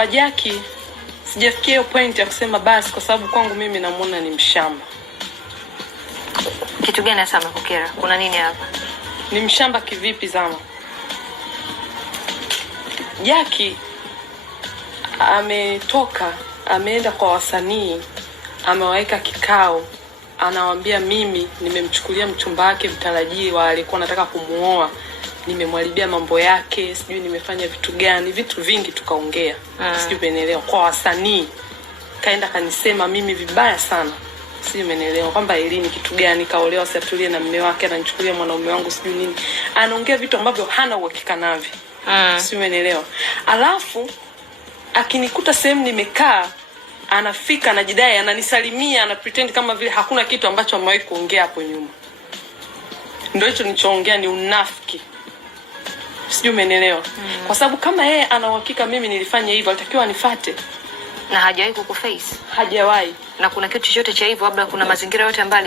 Kwa Jackie sijafikia hiyo point ya kusema basi, kwa sababu kwangu mimi namuona ni mshamba. Kitu gani hasa amekukera? Kuna nini hapa? Ni mshamba kivipi Zama? Jackie ametoka, ameenda kwa wasanii, amewaweka kikao, anawaambia mimi nimemchukulia mchumba wake mtarajiwa, alikuwa anataka kumuoa, nimemwharibia mambo yake, sijui nimefanya vitu gani, vitu vingi tukaongea. Sijui umeelewa, kwa wasanii. Kaenda kanisema mimi vibaya sana. Sijui umeelewa kwamba Elini kitu gani, kaolewa siatulie na mume wake, ananichukulia mwanaume wangu sijui nini. Anaongea vitu ambavyo hana uhakika navyo. Sijui umeelewa. Alafu akinikuta sehemu nimekaa, anafika anajidai, ananisalimia, ana pretend kama vile hakuna kitu ambacho amewahi kuongea hapo nyuma. Ndio hicho nilichoongea ni unafiki. Sijui umeelewa. Kwa sababu kama yeye ana uhakika mimi nilifanya hivyo, alitakiwa anifuate. Na hajawahi kukuface? Hajawahi. Na kuna kitu chochote cha hivyo, labda kuna mazingira yote ambayo